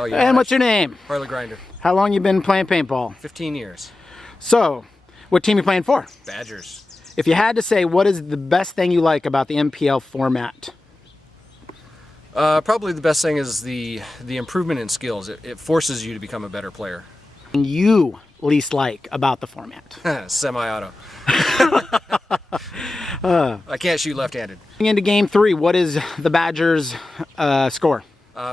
Oh, yeah. And what's your name? Harley Grinder. How long you been playing paintball? 15 years. So, what team you playing for? Badgers. If you had to say, what is the best thing you like about the NPL format? Probably the best thing is the improvement in skills. It forces you to become a better player. And you least like about the format? Semi-auto. I can't shoot left-handed. Into game 3, what is the Badgers' score?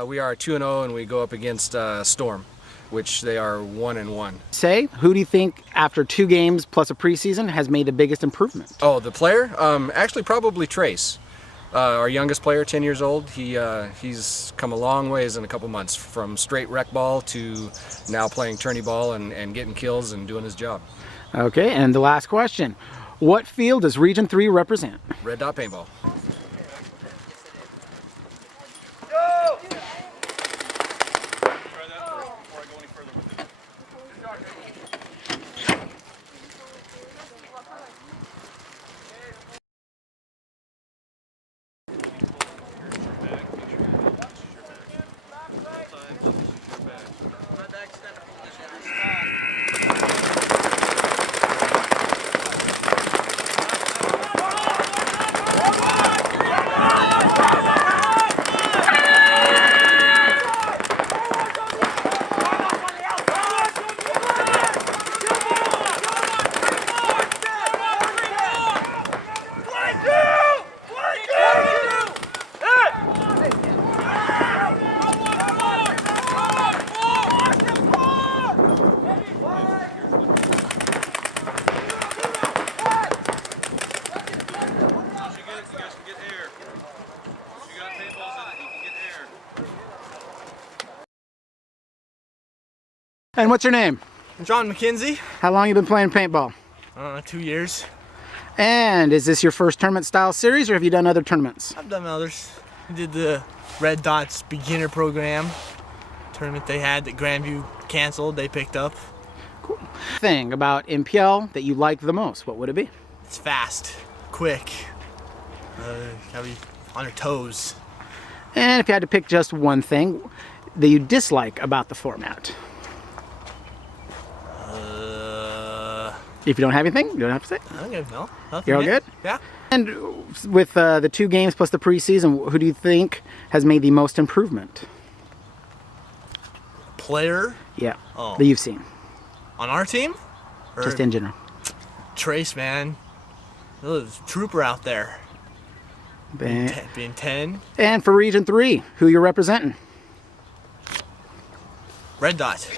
We are 2-0 and we go up against Storm, which they are 1-1. Say, who do you think after 2 games plus a preseason has made the biggest improvement? Oh, the player? Actually, probably Trace. Our youngest player, 10 years old, he's come a long ways in a couple months, from straight rec ball to now playing tourney ball and getting kills and doing his job. Okay, and the last question. What field does Region 3 represent? Red Dot Paintball. And what's your name? John McKenzie. How long you been playing paintball? 2 years. And is this your first tournament style series, or have you done other tournaments? I've done others. I did the Red Dot's beginner program tournament they had that Grandview canceled, they picked up. Cool. Thing about NPL that you like the most, what would it be? It's fast, quick, gotta be on your toes. And if you had to pick just one thing that you dislike about the format? If you don't have anything, you don't have to say. Okay, no, nothing. You're all good? Yeah. And with the 2 games plus the preseason, who do you think has made the most improvement? Player? Yeah, Oh. that you've seen. On our team? Or Just in general. Trace, man. There's a trooper out there. And Being 10. for Region 3, who you're representing? Red Dot.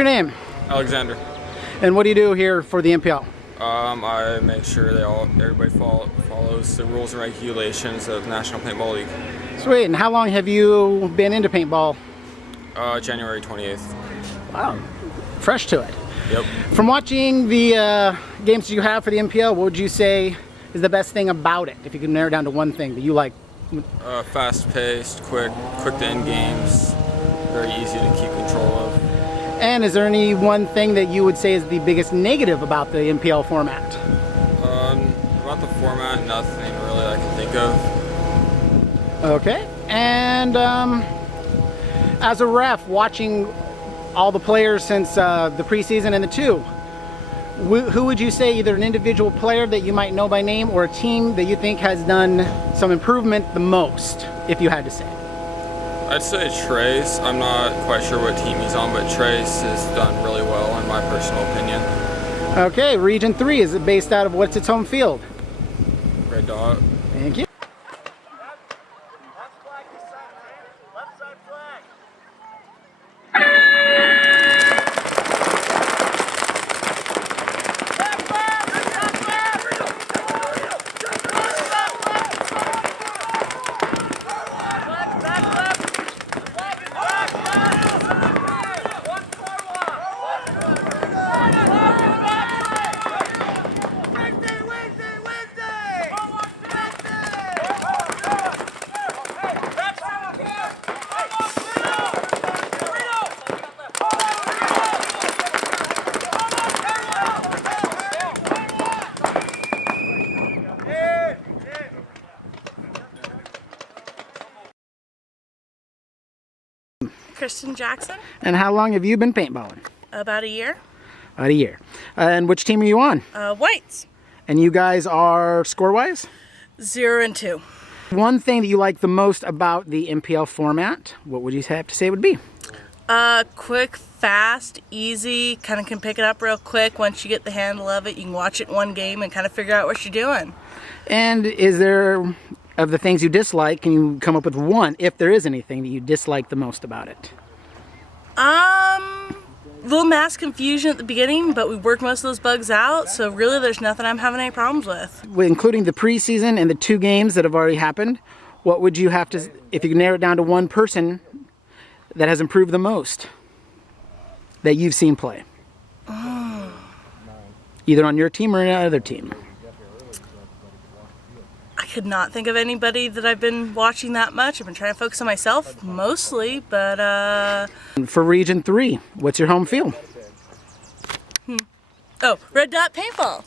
What's your name? Alexander. And what do you do here for the NPL? I make sure everybody follows the rules and regulations of the National Paintball League. Sweet. And how long have you been into paintball? January 28th. Wow, fresh to it. Yep. From watching the games you have for the NPL, what would you say is the best thing about it? If you could narrow it down to one thing that you like. Fast-paced, quick to end games, very easy to keep control of. And is there any one thing that you would say is the biggest negative about the NPL format? About the format, nothing really I can think of. Okay. And as a ref, watching all the players since the preseason and the 2, Who would you say, either an individual player that you might know by name or a team that you think has done some improvement the most, if you had to say? I'd say Trace. I'm not quite sure what team he's on, but Trace has done really well in my personal opinion. Okay, Region 3, is it based out of what's its home field? Red Dot. Thank you. Kristen Jackson, And how long have you been paintballing? about a year. About a year. And which team are you on? Whites, And you guys are score-wise? 0 and 2. One thing that you like the most about the NPL format, what would you have to say it would be? Quick, fast, easy, kind of can pick it up real quick. Once you get the handle of it, you can watch it in one game and kind of figure out what you're doing. And is there, of the things you dislike, can you come up with one, if there is anything that you dislike the most about it? Little mass confusion at the beginning, but we worked most of those bugs out, so really there's nothing I'm having any problems with. Including the preseason and the 2 games that have already happened, what would you have to, if you could narrow it down to one person that has improved the most that you've seen play? Either on your team or another team. I could not think of anybody that I've been watching that much. I've been trying to focus on myself mostly, but For Region 3, what's your home field? Oh, Red Dot Paintball.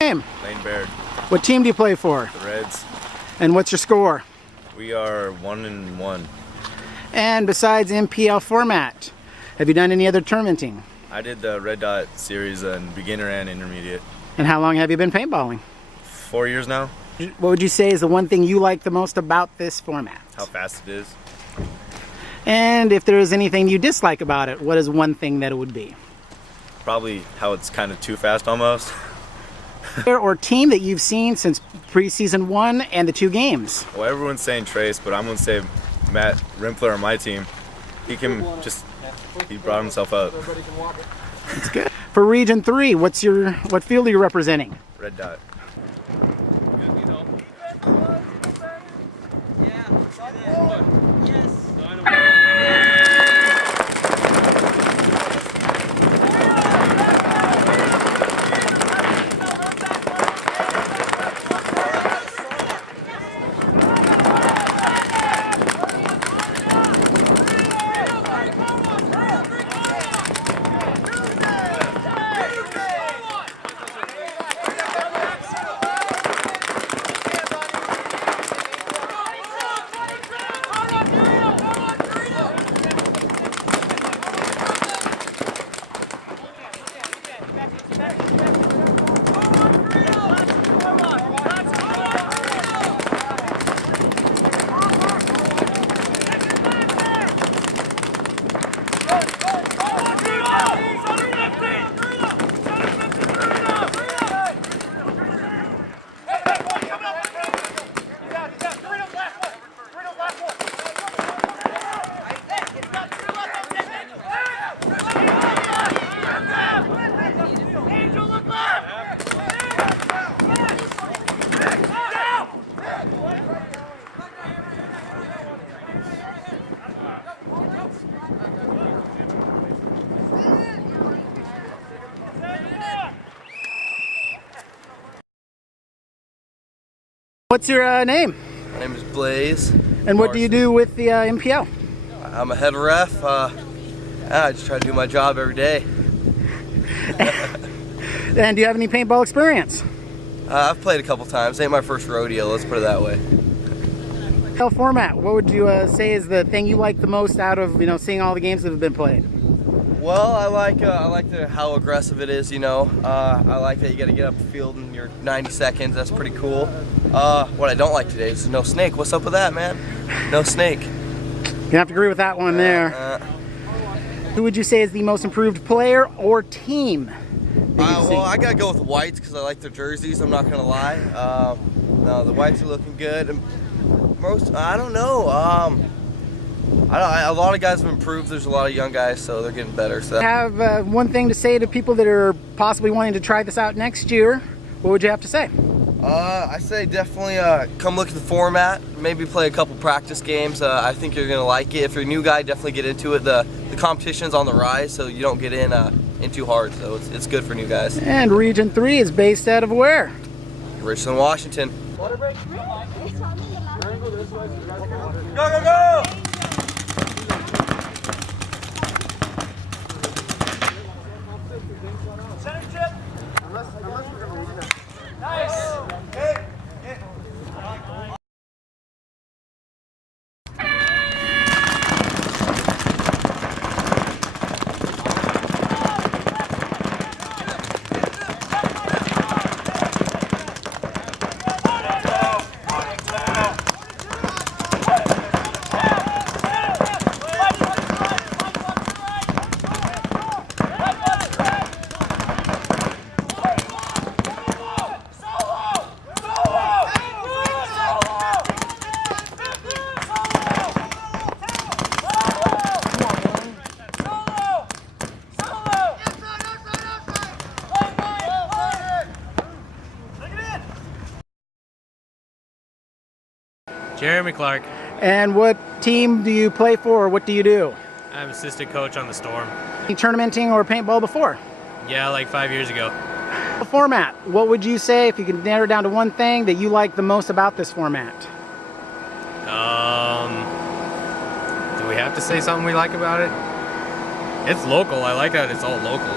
Name? Lane Baird, What team do you play for? the Reds. And what's your score? We are 1-1. And besides NPL format, have you done any other tournamenting? I did the Red Dot series in beginner and intermediate. And how long have you been paintballing? 4 years now. What would you say is the one thing you like the most about this format? How fast it is. And if there is anything you dislike about it, what is one thing that it would be? Probably how it's kind of too fast almost. Or team that you've seen since preseason 1 and the 2 games? Well, everyone's saying Trace, but I'm going to say Matt Rimpler on my team. He brought himself up. That's good. For Region 3, what field are you representing? Red Dot. What's your name? My name is Blaze. And what do you do with the NPL? I'm a head ref. I just try to do my job every day. And do you have any paintball experience? I've played a couple times. Ain't my first rodeo, let's put it that way. Format, what would you say is the thing you like the most out of seeing all the games that have been played? Well, I like how aggressive it is. I like that you got to get up the field in your 90 seconds. That's pretty cool. What I don't like today is no snake. What's up with that, man? No snake. You have to agree with that one there. Who would you say is the most improved player or team? Well, I gotta go with the whites because I like their jerseys. I'm not gonna lie. No, the whites are looking good. And I don't know. A lot of guys have improved. There's a lot of young guys, so they're getting better. So. I have one thing to say to people that are possibly wanting to try this out next year. What would you have to say? I say definitely come look at the format. Maybe play a couple practice games. I think you're gonna like it. If you're a new guy, definitely get into it. The competition's on the rise, so you don't get in too hard. So it's good for new guys. And Region 3 is based out of where? Richland, Washington. Go, go, go! Jeremy Clark. And what team do you play for, or what do you do? I'm assistant coach on the Storm. Any tournamenting or paintball before? Yeah, like 5 years ago. The format, what would you say, if you could narrow it down to one thing, that you like the most about this format? Do we have to say something we like about it? It's local. I like that it's all local.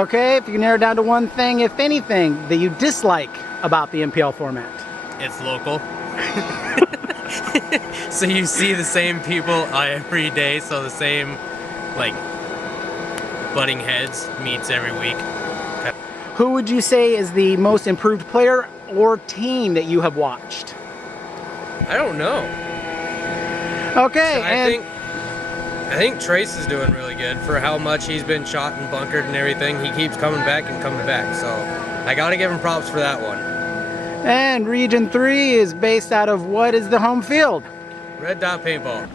Okay, if you can narrow it down to one thing, if anything, that you dislike about the NPL format? It's local. So you see the same people every day, so the same, like, butting heads meets every week. Who would you say is the most improved player or team that you have watched? I don't know. Okay, so I think Trace is doing really good for how much he's been shot and bunkered and everything. He keeps coming back and coming back, so I gotta give him props for that one. And Region 3 is based out of what is the home field? Red Dot Paintball.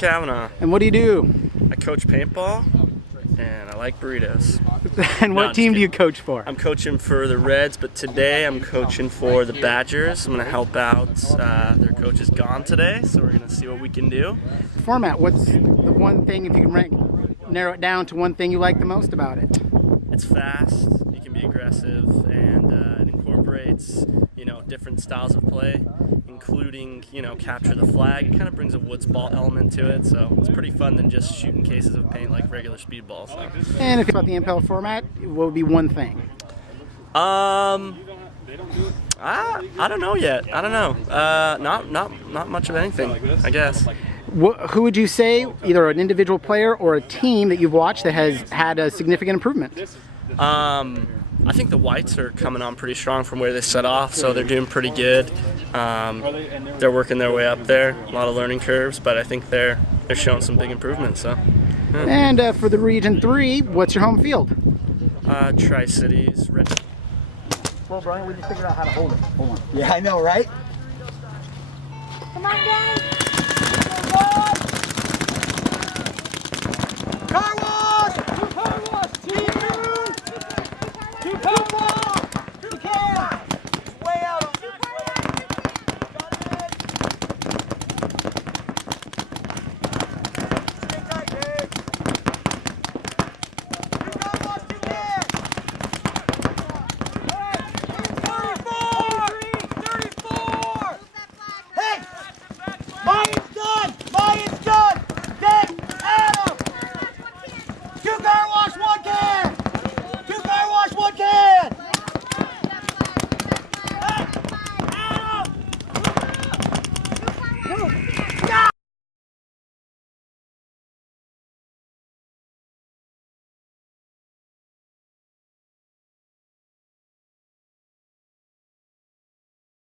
Kavanaugh. And what do you do? I coach paintball, and I like burritos. And No, what I'm team just do you kidding. coach for? I'm coaching for the Reds, but today I'm coaching for the Badgers. I'm going to help out. Their coach is gone today, so we're going to see what we can do. Format, what's the one thing, if you can narrow it down to one thing you like the most about it? It's fast, you can be aggressive, and it incorporates, different styles of play, including, capture the flag. It kind of brings a woods ball element to it, so it's pretty fun than just shooting cases of paint like regular speedball. So. And if about the NPL format, what would be one thing? I don't know yet. I don't know. Not much of anything, I guess. Who would you say, either an individual player or a team that you've watched that has had a significant improvement? I think the Whites are coming on pretty strong from where they set off, so they're doing pretty good. They're working their way up there, a lot of learning curves, but I think they're showing some big improvements. So. Yeah. And for the Region 3, what's your home field? Tri-Cities, Red Dot. Well, Brian, we just figured out how to hold it. Hold on. Yeah, I know, right? Come on, guys! Car